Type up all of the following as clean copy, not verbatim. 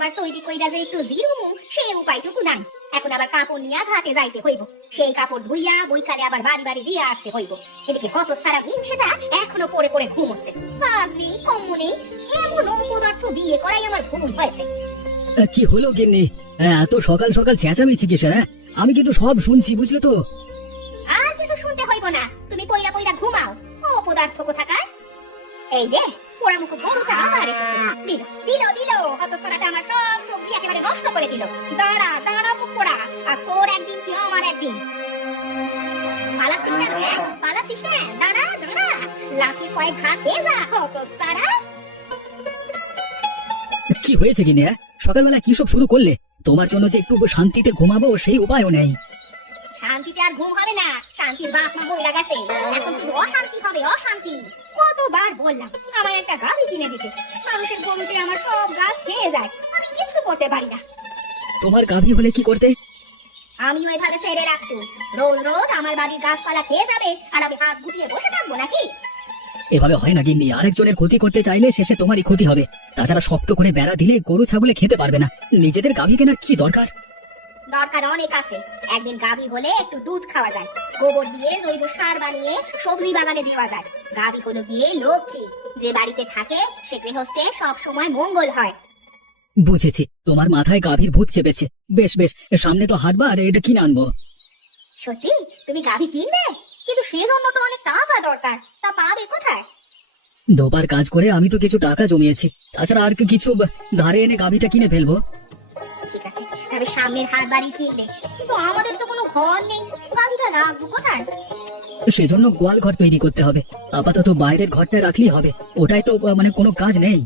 খাবার তৈরি কইরা যে একটু জিরুমু সেই উপায়টুকু নাই। এখন আবার কাপড় নিয়ে ঘাটে যাইতে হইব, সেই কাপড় ধুইয়া বইকালে আবার বাড়ি বাড়ি দিয়ে আসতে হইব। এদিকে কত সারা হিংসেটা এখনো পড়ে পড়ে ঘুমোচ্ছে। বাজনি কম্মনি এমন অপদার্থ বিয়ে করাই আমার ভুল হয়েছে। কি হলো গিন্নি? এত সকাল সকাল চেঁচামেচি কিসের? আমি কিন্তু সব শুনছি, বুঝলে তো। আর কিছু শুনতে হইব না, তুমি পয়লা পয়লা ঘুমাও। অপদার্থ কোথাকার। এই রে পোড়ামুখ গরুটা আবার এসেছে। দিল দিল দিল হতছাড়াটা আমার সব সবজি একেবারে নষ্ট করে দিল। দাঁড়া দাঁড়া মুখ পোড়া, আজ তোর একদিন কি আমার একদিন। পালাচ্ছিস কেন? পালাচ্ছিস কেন? দাঁড়া দাঁড়া, লাঠি কয়েক ঘা খেয়ে যা হতছাড়া। কি হয়েছে গিন্নি? সকালবেলা কি সব শুরু করলে? তোমার জন্য যে একটু শান্তিতে ঘুমাবো সেই উপায়ও নেই। শান্তিতে আর ঘুম হবে না, শান্তির বাপ মা বইলা গেছে, এখন শুধু অশান্তি হবে অশান্তি। কতবার বললাম আমার একটা গাড়ি কিনে দিতে, মানুষের গরুতে আমার সব গাছ খেয়ে যায়, আমি কিছু করতে পারি না। তোমার গাভী হলে কি করতে? আমি ওইভাবে ছেড়ে রাখতো, রোজ রোজ আমার বাড়ির গাছপালা খেয়ে যাবে আর আমি হাত গুটিয়ে বসে থাকবো নাকি? এভাবে হয় না গিন্নি, আরেকজনের ক্ষতি করতে চাইলে শেষে তোমারই ক্ষতি হবে। তাছাড়া শক্ত করে বেড়া দিলে গরু ছাগলে খেতে পারবে না। নিজেদের গাভী কেনার কি দরকার? দরকার অনেক আছে। একদিন গাভী হলে একটু দুধ খাওয়া যায়, গোবর দিয়ে জৈব সার বানিয়ে সবজি বাগানে দেওয়া যায়। গাভী হলো গিয়ে লক্ষ্মী, যে বাড়িতে থাকে সে গৃহস্থে সব সময় মঙ্গল হয়। বুঝেছি, তোমার মাথায় গাভীর ভূত চেপেছে। বেশ বেশ, সামনে তো হাটবার, এটা কিনে আনবো। সত্যি তুমি গাভী কিনবে? কিন্তু সেজন্য তো অনেক টাকা দরকার, তা পাবে কোথায়? ধোপার কাজ করে আমি তো কিছু টাকা জমিয়েছি, তাছাড়া আর কিছু ধারে এনে গাভীটা কিনে ফেলবো। ঠিক আছে, তবে সামনের হাট বাড়ি কিনবে, কিন্তু আমাদের তো কোনো ঘর নেই, গাভীটা রাখবো কোথায়? সেজন্য গোয়াল ঘর তৈরি করতে হবে। আপাতত বাইরের ঘরটা রাখলেই হবে, ওটাই তো কোনো কাজ নেই।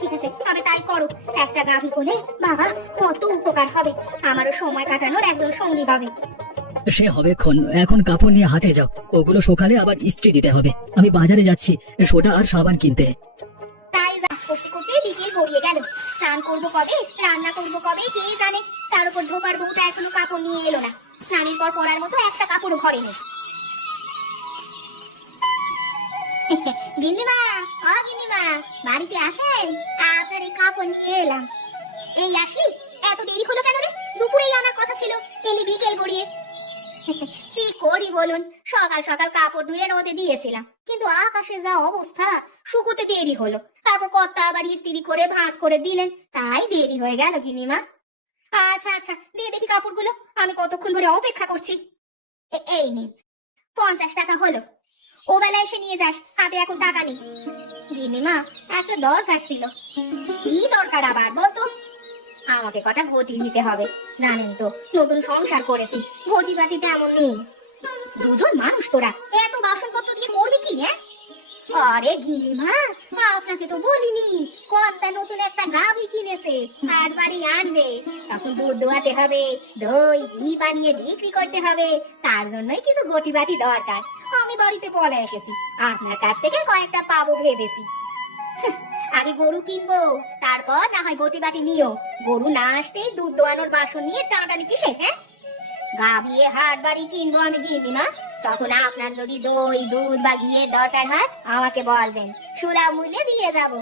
ঠিক আছে, তবে তাই করো। একটা গাভী হলে বাবা কত উপকার হবে, আমারও সময় কাটানোর একজন সঙ্গী হবে। সে হবে ক্ষণ, এখন কাপড় নিয়ে হাটে যাও, ওগুলো সকালে আবার ইস্ত্রি দিতে হবে। আমি বাজারে যাচ্ছি সোটা আর সাবান কিনতে। তাই কাজ করতে করতে বিকেল গড়িয়ে গেল। স্নান করবো কবে, রান্না করবো কবে কে জানে। তার উপর ধোপার বউটা এখনো কাপড় নিয়ে এলো না। স্নানের পর পরার মতো একটা কাপড় ঘরে নেই। গিন্নিমা, ও গিন্নিমা, বাড়িতে আছেন? আপনার এই কাপড় নিয়ে এলাম। এই আসি, এত দেরি হলো কেন রে? দুপুরেই আনার কথা ছিল, এলি বিকেল গড়িয়ে। কি করি বলুন, সকাল সকাল কাপড় ধুয়ে রোদে দিয়েছিলাম, কিন্তু আকাশে যা অবস্থা, শুকোতে দেরি হলো। তারপর কর্তা আবার ইস্ত্রি করে ভাঁজ করে দিলেন, তাই দেরি হয়ে গেল গিন্নিমা। আচ্ছা আচ্ছা, দিয়ে দেখি কাপড়গুলো, আমি কতক্ষণ ধরে অপেক্ষা করছি। এই নিন, 50 টাকা হলো। ও বেলা এসে নিয়ে যাস, হাতে এখন টাকা নেই। গিন্নিমা, একটা দরকার ছিল। কি দরকার আবার বলতো? আমাকে কটা ঘটি নিতে হবে, জানেন তো নতুন সংসার করেছি, ঘটি বাটি তেমন নেই। দুজন মানুষ তোরা, এত বাসনপত্র দিয়ে করবি কি? আরে গিন্নিমা, আপনাকে তো বলিনি, কর্তা নতুন একটা গাভী কিনেছে, হাট বাড়ি আনবে, তখন দুধ দোয়াতে হবে, দই ঘি বানিয়ে বিক্রি করতে হবে, তার জন্যই কিছু ঘটি বাটি দরকার। আমি বাড়িতে বলে এসেছি, আপনার কাছ থেকে কয়েকটা পাবো ভেবেছি। আগে গরু কিনবো, তারপর না হয় ঘটি বাটি নিও। গরু না আসতেই দুধ দোয়ানোর বাসন নিয়ে টানাটানি কিসে? হ্যাঁ, গাভিয়ে হাট বাড়ি কিনবো আমি গিন্নিমা, তখন আপনার যদি দই দুধ বা ঘিয়ের দরকার হয় আমাকে বলবেন, সুলভ মূল্যে দিয়ে যাব।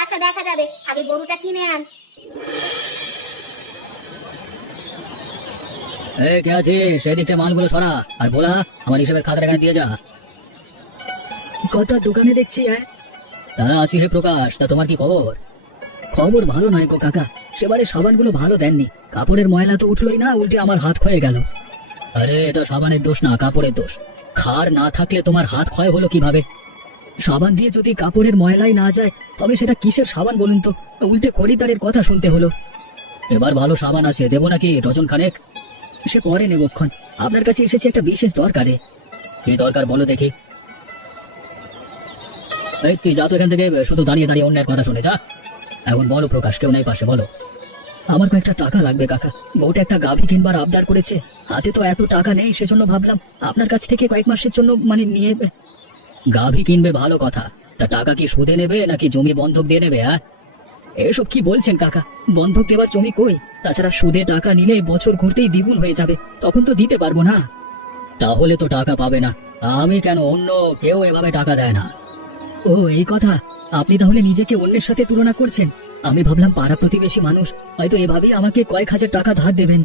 আচ্ছা দেখা যাবে, আগে গরুটা কিনে আন। কে আছে সেদিকটা মালগুলো সরা, আর বলা আমার হিসাবের খাতার এখানে দিয়ে যা। কত দোকানে দেখছি। তা আছি হে প্রকাশ, তা তোমার কি খবর? খবর ভালো নয় গো কাকা, সেবারে সাবানগুলো ভালো দেননি, কাপড়ের ময়লা তো উঠলোই না, উল্টে আমার হাত ক্ষয়ে গেল। আরে এটা সাবানের দোষ না, কাপড়ের দোষ। খার না থাকলে তোমার হাত ক্ষয় হলো কিভাবে? সাবান দিয়ে যদি কাপড়ের ময়লাই না যায় তবে সেটা কিসের সাবান বলুন তো? উল্টে খরিদ্দারের কথা শুনতে হলো। এবার ভালো সাবান আছে, দেবো নাকি ডজন খানেক? সে পরে নেবক্ষণ, আপনার কাছে এসেছে একটা বিশেষ দরকারে। কি দরকার বলো দেখি। এই তুই যা তো এখান থেকে, শুধু দাঁড়িয়ে দাঁড়িয়ে অন্যের কথা শুনে যা। এখন বলো প্রকাশ, কেউ নেই পাশে, বলো। আমার কয়েকটা টাকা লাগবে কাকা, বউটা একটা গাভী কিনবার আবদার করেছে, হাতে তো এত টাকা নেই, সেজন্য ভাবলাম আপনার কাছ থেকে কয়েক মাসের জন্য নিয়ে। গাভী কিনবে ভালো কথা, তা টাকা কি সুদে নেবে নাকি জমি বন্ধক দিয়ে নেবে? এসব কি বলছেন কাকা, বন্ধক দেবার জমি কই? তাছাড়া সুদে টাকা নিলে বছর ঘুরতেই দ্বিগুণ হয়ে যাবে, তখন তো দিতে পারবো না। তাহলে তো টাকা পাবে না। আমি কেন, অন্য কেউ এভাবে টাকা দেয় না। ও এই কথা, আপনি তাহলে নিজেকে অন্যের সাথে তুলনা করছেন? আমি ভাবলাম পাড়া প্রতিবেশী মানুষ হয়তো এভাবেই আমাকে কয়েক হাজার টাকা ধার দেবেন।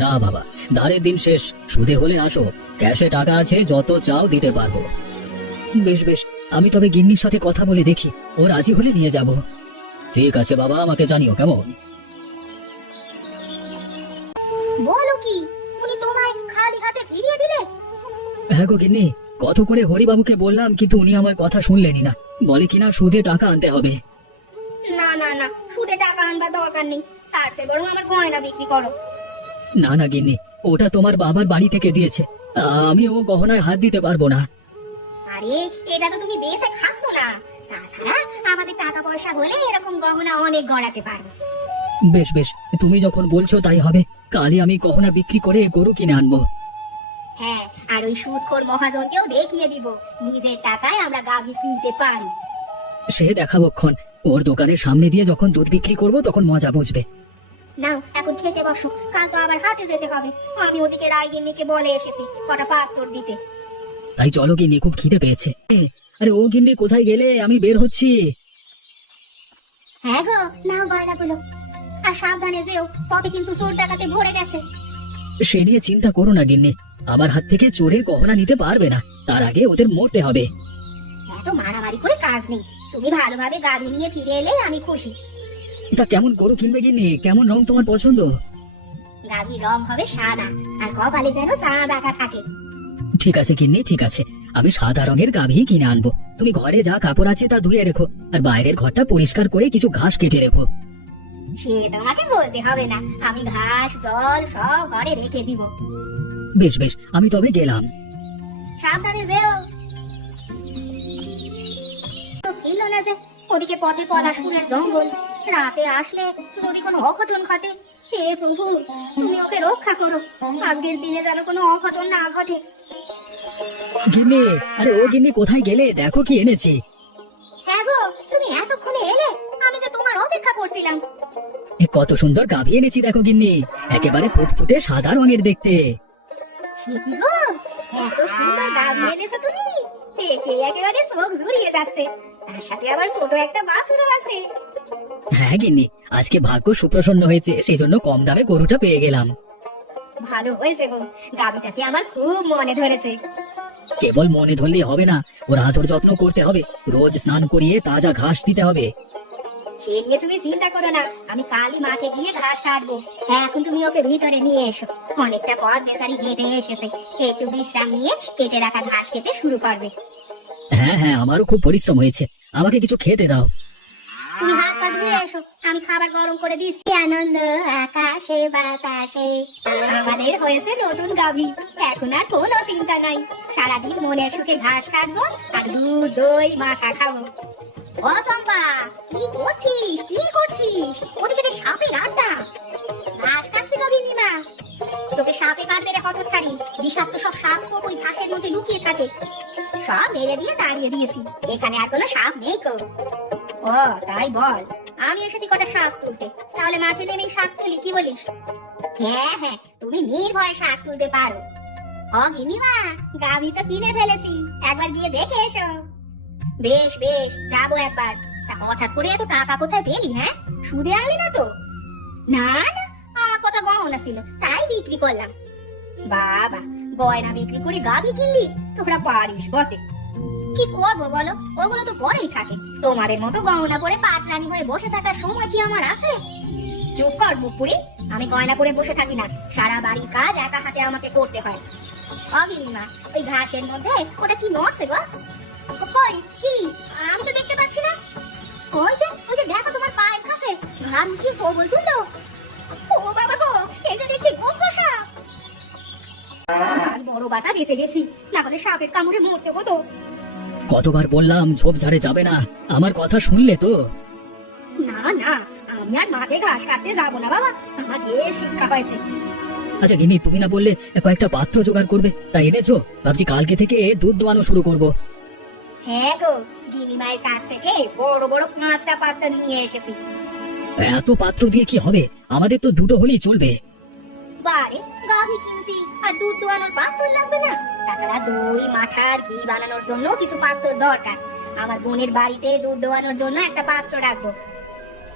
না বাবা, ধারের দিন শেষ, সুদে হলে আসো, ক্যাশে টাকা আছে, যত চাও দিতে পারবো। বেশ বেশ, আমি তবে গিন্নির সাথে কথা বলে দেখি, ও রাজি হলে নিয়ে যাব। ঠিক আছে বাবা, আমাকে জানিও কেমন। বলো কি, উনি তোমায় খালি হাতে ফিরিয়ে দিলে? হ্যাঁ গো গিন্নি, কত করে হরিবাবুকে বললাম, কিন্তু উনি আমার কথা শুনলেনই না, বলে কিনা সুদে টাকা আনতে হবে। না না না, সুদে টাকা আনবার দরকার নেই, তার চেয়ে বরং আমার গয়না বিক্রি করো। না না গিন্নি, ওটা তোমার বাবার বাড়ি থেকে দিয়েছে, আমি ও গহনায় হাত দিতে পারবো না। আরে এটা তো তুমি বেঁচে খাচ্ছ না, তাছাড়া আমাদের টাকা পয়সা হলে এরকম গহনা অনেক গড়াতে পারবে। বেশ বেশ, তুমি যখন বলছো তাই হবে, কালই আমি গহনা বিক্রি করে গরু কিনে আনবো। হ্যাঁ, আর ওই সুদখোর মহাজনকেও দেখিয়ে দিব নিজের টাকায় আমরা গাভী কিনতে পারি। সে দেখাবক্ষণ, ওর দোকানের সামনে দিয়ে যখন দুধ বিক্রি করব তখন মজা বুঝবে। নাও এখন খেতে বসো, কাল তো আবার হাটে যেতে হবে। আমি ওদিকে রায়গিন্নিকে বলে এসেছি কটা পাত্তর দিতে। তাই চলো গিন্নি, খুব খিদে পেয়েছে। আরে ও গিন্নি, কোথায় গেলে? আমি বের হচ্ছি। হ্যাঁ গো, নাও গয়নাগুলো, আর সাবধানে যেও, পথে কিন্তু চোর ডাকাতে ভরে গেছে। সে নিয়ে চিন্তা করো না গিন্নি, আমার হাত থেকে চোরের গহনা নিতে পারবে না, তার আগে ওদের মরতে হবে। এত মারামারি করে কাজ নেই, তুমি ভালোভাবে গাভী নিয়ে ফিরে এলে আমি খুশি। তা কেমন গরু কিনবে গিন্নি? কেমন রং তোমার পছন্দ? গাভীর রং হবে সাদা, আর কপালে যেন চাঁদ আঁকা থাকে। ঠিক আছে গিন্নি, ঠিক আছে, আমি সাদা রঙের গাভী কিনে আনবো। তুমি ঘরে যা কাপড় আছে তা ধুয়ে রেখো, আর বাইরের ঘরটা পরিষ্কার করে কিছু ঘাস কেটে রেখো। সে তোমাকে বলতে হবে না, আমি ঘাস জল সব ঘরে রেখে দিব। বেশ বেশ, আমি তবে গেলাম। সাবধানে যেও। তো ফিরল না যে, ওদিকে পথে পলাশ ফুলের জঙ্গল, রাতে আসলে যদি কোনো অঘটন ঘটে, হে প্রভু তুমি ওকে রক্ষা করো, আজকের দিনে যেন কোনো অঘটন না ঘটে। গিন্নি, আরে ও গিন্নি, কোথায় গেলে? দেখো কি এনেছি। হ্যাঁ গো, তুমি এতক্ষণে এলে, আমি যে তোমার অপেক্ষা করছিলাম। কত সুন্দর গাভী এনেছি দেখো গিন্নি, একেবারে ফুটফুটে সাদা রঙের দেখতে। সে কি গো, এত সুন্দর গাভী এনেছো তুমি, দেখে একেবারে চোখ জুড়িয়ে যাচ্ছে, তার সাথে আবার ছোট একটা বাছুরও আছে। হ্যাঁ গিন্নি, আজকে ভাগ্য সুপ্রসন্ন হয়েছে, সেই জন্য কম দামে গরুটা পেয়ে গেলাম। ভালো হয়েছে গো, গাভীটাকে আমার খুব মনে ধরেছে। কেবল মনে ধরলেই হবে না, ওর আদর যত্ন করতে হবে, রোজ স্নান করিয়ে তাজা ঘাস দিতে হবে। সে নিয়ে তুমি চিন্তা করো না, আমি কালই মাঠে গিয়ে ঘাস কাটবো। হ্যাঁ, এখন তুমি ওকে ভিতরে নিয়ে এসো, অনেকটা পথ বেচারি হেঁটে এসেছে, একটু বিশ্রাম নিয়ে কেটে রাখা ঘাস খেতে শুরু করবে। হ্যাঁ হ্যাঁ, আমারও খুব পরিশ্রম হয়েছে, আমাকে কিছু খেতে দাও। তুমি হাত পা ধুয়ে এসো, আমি খাবার গরম করে দিচ্ছি। আনন্দ আকাশে বাতাসে, আমাদের হয়েছে নতুন গাভী, এখন আর কোনো চিন্তা নাই, সারাদিন মনের সুখে ঘাস কাটবো আর দুধ দই মাখা খাবো। ও চম্পা, কি করছিস কি করছিস? ওদিকে যে সাপের আড্ডা। ঘাস কাটছি গাভী নিমা, তোকে সাপে কাটবে রে কত ছাড়ি, বিষাক্ত সব সাপ খোপ ওই ঘাসের মধ্যে লুকিয়ে থাকে, সব মেরে দিয়ে তাড়িয়ে দিয়েছি, এখানে আর কোনো সাপ নেই কো। ও তাই বল, আমি এসেছি কটা শাক তুলতে, তাহলে মাঠে নেমে শাক তুলি, কি বলিস? হ্যাঁ হ্যাঁ, তুমি নির্ভয়ে শাক তুলতে পারো। ও গিনিমা, গাভী তো কিনে ফেলেছি, একবার গিয়ে দেখে এসো। বেশ বেশ, যাবো একবার। তা হঠাৎ করে এত টাকা কোথায় পেলি? হ্যাঁ, সুদে আনলি না তো? না না, আমার কটা গহনা ছিল, তাই বিক্রি করলাম। বাবা, গয়না বিক্রি করে গাভী কিনলি, তোরা পারিস বটে। কি করবো বলো, ওগুলো তো পরেই থাকে, তোমাদের মতো গহনা পরে পাটরানি হয়ে বসে থাকার সময় কি আমার আছে? চুপ কর মুপুরি, আমি গয়না পরে বসে থাকি না, সারা বাড়ির কাজ একা হাতে আমাকে করতে হয়। অগিনিমা, ওই ঘাসের মধ্যে ওটা কি নড়ছে গো? কই কি, আমি তো দেখতে পাচ্ছি না। ওই যে দেখো তোমার পায়ের কাছে ঘাড় উঁচিয়ে সবল তুললো। ও বাবা গো, এই যে দেখছি গোবর সাপ। আজ বড় বাঁচা বেঁচে গেছি, না হলে সাপের কামড়ে মরতে হতো। কতবার বললাম ঝোপঝাড়ে যাবে না, আমার কথা শুনলে তো? না না, আমি আর মাঠে ঘাস কাটতে যাবো না বাবা, আমার এর শিক্ষা হয়েছে। আচ্ছা গিন্নি, তুমি না বললে কয়েকটা পাত্র জোগাড় করবে, তাই এনেছো? ভাবছি কালকে থেকে দুধ দোয়ানো শুরু করব। হ্যাঁ গো, গিনিমায়ের কাছ থেকে বড় বড় 5টা পাত্র নিয়ে এসেছি। এত পাত্র দিয়ে কি হবে, আমাদের তো দুটো হলেই চলবে। বারে, গাভী কিনছি আর দুধ দোয়ানোর পাত্র লাগবে না? তাছাড়া দই মাঠার ঘি বানানোর জন্য কিছু পাত্র দরকার, আমার বোনের বাড়িতে দুধ দোয়ানোর জন্য একটা পাত্র রাখবো।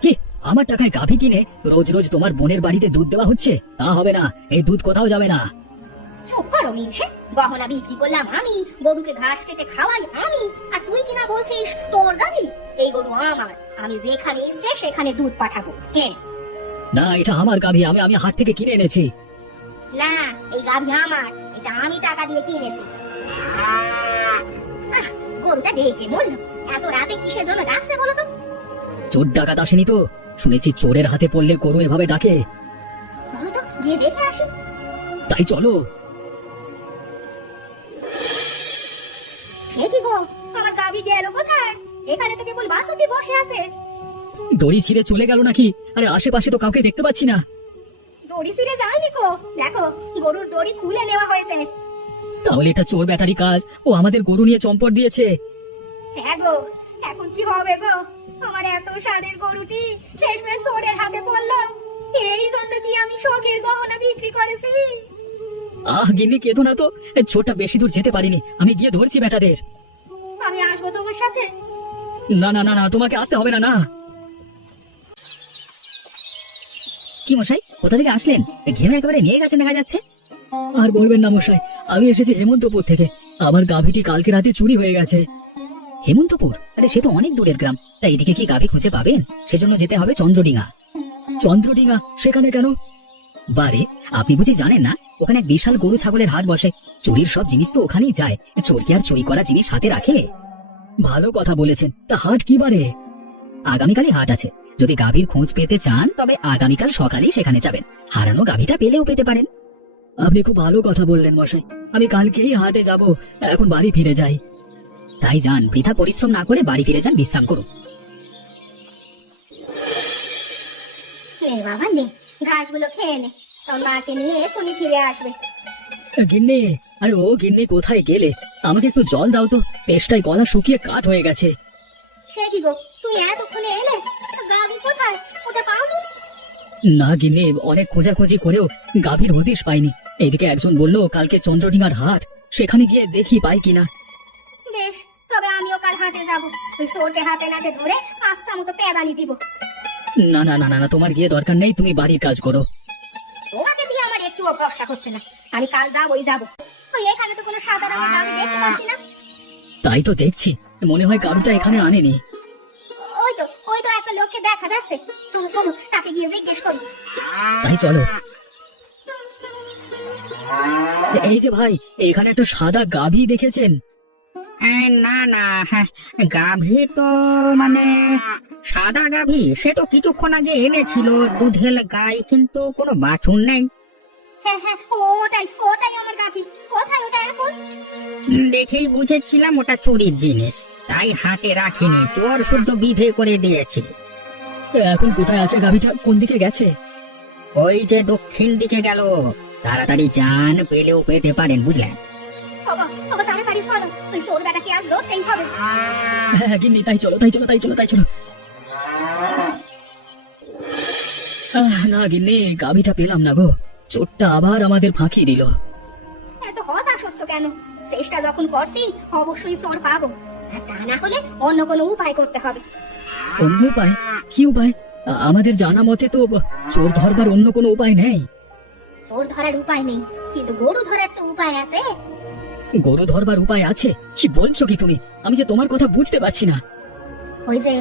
কি আমার টাকায় গাভী কিনে রোজ রোজ তোমার বোনের বাড়িতে দুধ দেওয়া হচ্ছে, তা হবে না। এই দুধ কোথাও যাবে না। চুপ করো মিনসে, গহনা বিক্রি করলাম আমি, গরুকে ঘাস কেটে খাওয়াই আমি, আর তুই কিনা বলছিস তোর গাভী? এই গরু আমার, আমি যেখানে ইচ্ছে সেখানে দুধ পাঠাবো। হ্যাঁ না, এটা আমার গাভী, আমি হাট থেকে কিনে এনেছি। না, এই গাভী আমার, এটা আমি টাকা দিয়ে কিনেছি। গরুটা ডেকে বললো, এত রাতে কিসের জন্য ডাকছে বলো তো? চোর ডাকাত আসেনি তো? শুনেছি চোরের হাতে পড়লে গরু এভাবে ডাকে। চলো তো গিয়ে দেখে আসি। তাই চলো। সে কি গো, আমার গাভী গেল কোথায়? এখানে তো কেবল বাসুটি বসে আছে। দড়ি ছিঁড়ে চলে গেল নাকি? আরে আশেপাশে তো কাউকে দেখতে পাচ্ছি না। দড়ি ছিঁড়ে যায়নি গো, দেখো গরুর দড়ি খুলে নেওয়া হয়েছে। তাহলে এটা চোর ব্যাটারি কাজ, ও আমাদের গরু নিয়ে চম্পট দিয়েছে। হ্যাঁ গো, এখন কি হবে গো? আমার এত স্বাদের গরুটি শেষমেশ চোরের হাতে পড়লো। এই জন্য কি আমি শখের গহনা বিক্রি করেছি? গিন্নি কেঁদো না তো, চোরটা বেশি দূর যেতে পারিনি, আমি গিয়ে ধরছি ব্যাটাদের। আমি আসবো তোমার সাথে। না না না না, তোমাকে আসতে হবে না। না কি মশাই, কোথা থেকে আসলেন? ঘেমে একেবারে নিয়ে গেছেন দেখা যাচ্ছে। আর বলবেন না মশাই, আমি এসেছি হেমন্তপুর থেকে। আমার গাভীটি কালকে রাতে চুরি হয়ে গেছে। হেমন্তপুর? আরে সে তো অনেক দূরের গ্রাম, তাই এদিকে কি গাভী খুঁজে পাবেন? সেজন্য যেতে হবে চন্দ্রডিঙা। চন্দ্রডিঙা সেখানে কেন? বারে, আপনি বুঝি জানেন না? ওখানে এক বিশাল গরু ছাগলের হাট বসে। চুরির সব জিনিস তো ওখানেই যায়। চোর কি আর চুরি করা জিনিস হাতে রাখে? ভালো কথা বলেছেন। তা হাট কি বারে? আগামীকালই হাট আছে। যদি গাভীর খোঁজ পেতে চান তবে আগামীকাল সকালেই সেখানে যাবেন। হারানো গাভীটা পেলেও পেতে পারেন। আপনি খুব ভালো কথা বললেন মশাই, আমি কালকেই হাটে যাব। এখন বাড়ি ফিরে যাই। তাই যান, বৃথা পরিশ্রম না করে বাড়ি ফিরে যান, বিশ্রাম করুন। নে বাবা নে, ঘাসগুলো খেয়ে নে, তোর মাকে নিয়ে এখনই ফিরে আসবে। গিন্নি, আরে ও গিন্নি, কোথায় গেলে? আমাকে একটু জল দাও তো, পেশটায় গলা শুকিয়ে কাঠ হয়ে গেছে। সে কি গো, তুই এতক্ষণে এলে? গাভী কোথায়? ওটা পাওনি? না গিন্নি, অনেক খোঁজাখুঁজি করেও গাভীর হদিশ পাইনি। এদিকে একজন বলল কালকে চন্দ্রডিঙার হাট, সেখানে গিয়ে দেখি পাই কিনা। বেশ, তবে আমিও কাল হাটে যাব। ওই চোরকে হাতে নাতে ধরে আচ্ছা মতো পেদানি দিব। না না না না না, তোমার গিয়ে দরকার নেই, তুমি বাড়ির কাজ করো। তোমাকে দিয়ে আমার একটুও ভরসা হচ্ছে না। আমি কাল যাবই যাব। ওই এখানে তো কোনো সাদা রঙের গাভী দেখতে পাচ্ছি না। তাই তো দেখছি, মনে হয় গাভীটা এখানে আনেনি। ওই তো একটা লোককে দেখা যাচ্ছে। শোনো শোনো, তাকে গিয়ে জিজ্ঞেস করি। তাই চলো। এই যে ভাই, এখানে একটা সাদা গাভী দেখেছেন? না না, হ্যাঁ, গাভী তো মানে সাদা গাভী, সে তো কিছুক্ষণ আগে এনেছিল দুধের গাই, কিন্তু কোনো বাছুর নেই। হ্যাঁ হ্যাঁ, ওটাই ওটাই আমার গাভী। কোথায় ওটা এখন? দেখেই বুঝেছিলাম ওটা চুরির জিনিস, তাই হাটে রাখিনি, চোর শুদ্ধ বিধে করে দিয়েছি। এখন কোথায় আছে গাভীটা? কোন দিকে গেছে? ওই যে দক্ষিণ দিকে গেল। তাড়াতাড়ি যান, পেলেও পেতে পারেন, বুঝলেন? ওগো ওগো, তাড়াতাড়ি চলো, ওই চোর বেটাকে আজ ধরতেই হবে। হ্যাঁ গিন্নি, তাই চলো তাই চলো তাই চলো তাই চলো। না গিন্নি, গাভীটা পেলাম না গো। চোরটা আবার আমাদের ফাঁকি দিল। এত হতাশ হচ্ছ কেন? চেষ্টা যখন করছি অবশ্যই চোর পাবো, আর তা না হলে অন্য কোনো উপায় করতে হবে। অন্য উপায়? কি উপায়? আমাদের জানা মতে তো চোর ধরবার অন্য কোনো উপায় নেই। চোর ধরার উপায় নেই, কিন্তু গরু ধরার তো উপায় আছে। গরু ধরবার উপায় আছে? কি বলছো কি তুমি? আমি যে তোমার কথা বুঝতে পারছি না। ওই যে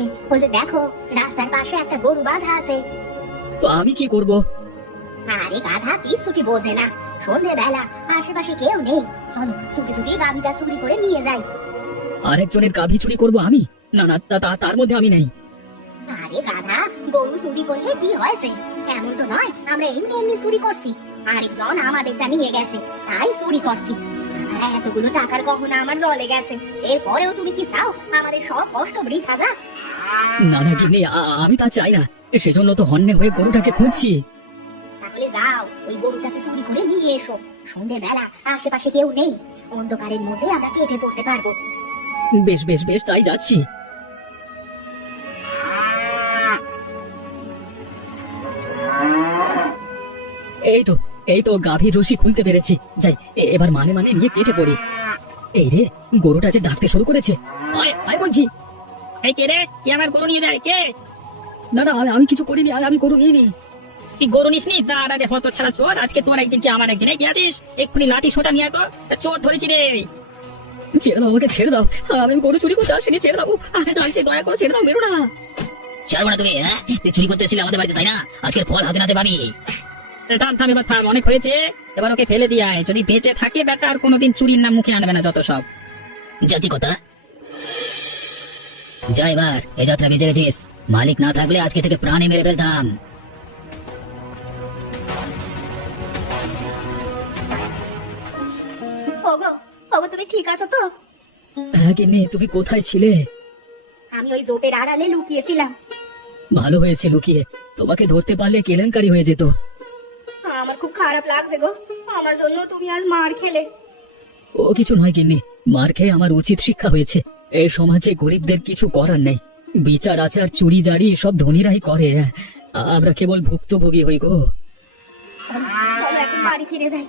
দেখো, রাস্তার পাশে একটা গরু বাঁধা আছে। তো আমি কি করব? আরে গাধা কিছুটি বোঝে না। সন্ধে বেলা, আশেপাশে কেউ নেই, চলো চুপি চুপি গাভীটা চুরি করে নিয়ে যাই। আরেকজনের গাভী চুরি করব আমি? না না, তার মধ্যে আমি নেই। আরে গাধা, গরু চুরি করলে কি হয়েছে? এমন তো নয় আমরা এমনি এমনি চুরি করছি। আরেকজন আমাদেরটা নিয়ে গেছে, তাই চুরি করছি। তাছাড়া এতগুলো টাকার গহনা আমার জলে গেছে, এরপরেও তুমি কি চাও আমাদের সব কষ্ট বৃথা যাক? না না গিন্নি, আমি তা চাই না। সেজন্য তো হন্যে হয়ে গরুটাকে খুঁজছি। তাহলে যাও, ওই গরুটাকে চুরি করে নিয়ে এসো। সন্ধে বেলা, আশেপাশে কেউ নেই, অন্ধকারের মধ্যে আমরা কেটে পড়তে পারবো। বেশ বেশ বেশ, তাই যাচ্ছি। এই তো গাভীর রশি খুলতে পেরেছি। যাই, এবার মানে নিয়ে কেটে পড়ি। এই রে, গরুটা যে ডাকতে শুরু করেছে। আয় আয় বলছি। এই কে রে? কে আমার গরু নিয়ে যায়? কে? না না আমি কিছু করিনি, আমি গরু নিইনি। তুই গরু নিসনি? তার আগে হতো ছাড়া চোর, আজকে তোর একদিন কি আমার একদিন গিয়েছিস? এক্ষুনি লাঠি সোটা নিয়ে তো চোর ধরেছি রে। ছেড়ে দাও, আমাকে ছেড়ে দাও, আমি গরু চুরি করতে আসিনি, ছেড়ে দাও, লাগছে, দয়া করে ছেড়ে দাও, বেরো না। ছাড়বো না তোকে, হ্যাঁ? তুই চুরি করতে এসেছিলি আমাদের বাড়িতে, তাই না? আজকের ফল হাতে নাতে পাবি। থাম থাম, এবার থাম, অনেক হয়েছে। এবার ওকে ফেলে দিয়ে আয়, যদি বেঁচে থাকে বেটা আর কোনোদিন চুরির নাম মুখে আনবে না যত সব। যাচ্ছি কথা। যা এবার, এ যাত্রা বেঁচে গেছিস। মালিক না থাকলে আজকে থেকে প্রাণে মেরে ফেলতাম। ওগো ওগো, তুমি ঠিক আছো তো? হ্যাঁ গিন্নি, তুমি কোথায় ছিলে? আমি ওই জোপের আড়ালে লুকিয়েছিলাম। ভালো হয়েছে লুকিয়ে, তোমাকে ধরতে পারলে কেলেঙ্কারি হয়ে যেত। আমার খুব খারাপ লাগছে গো, আমার জন্য তুমি আজ মার খেলে। ও কিছু নয় গিন্নি, মার খেয়ে আমার উচিত শিক্ষা হয়েছে। এই সমাজে গরিবদের কিছু করার নেই, বিচার আচার চুরি জারি সব ধনীরাই করে, আমরা কেবল ভুক্তভোগী হই গো। চলো চলো, এখন বাড়ি ফিরে যাই,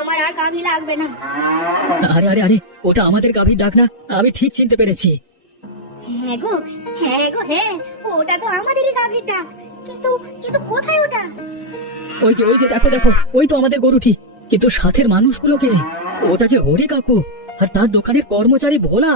আমার আর গাভী লাগবে না। আরে আরে আরে, ওটা আমাদের গাভীর ডাক না, আমি ঠিক চিনতে পেরেছি। হ্যাঁ গো, হ্যাঁ গো, হ্যাঁ, ওটা তো আমাদেরই গাভীর ডাক। কিন্তু কিন্তু কোথায় ওটা? ওই যে দেখো দেখো, ওই তো আমাদের গরুটি, কিন্তু সাথের মানুষগুলোকে, ওটা যে হরি কাকু আর তার দোকানের কর্মচারী ভোলা।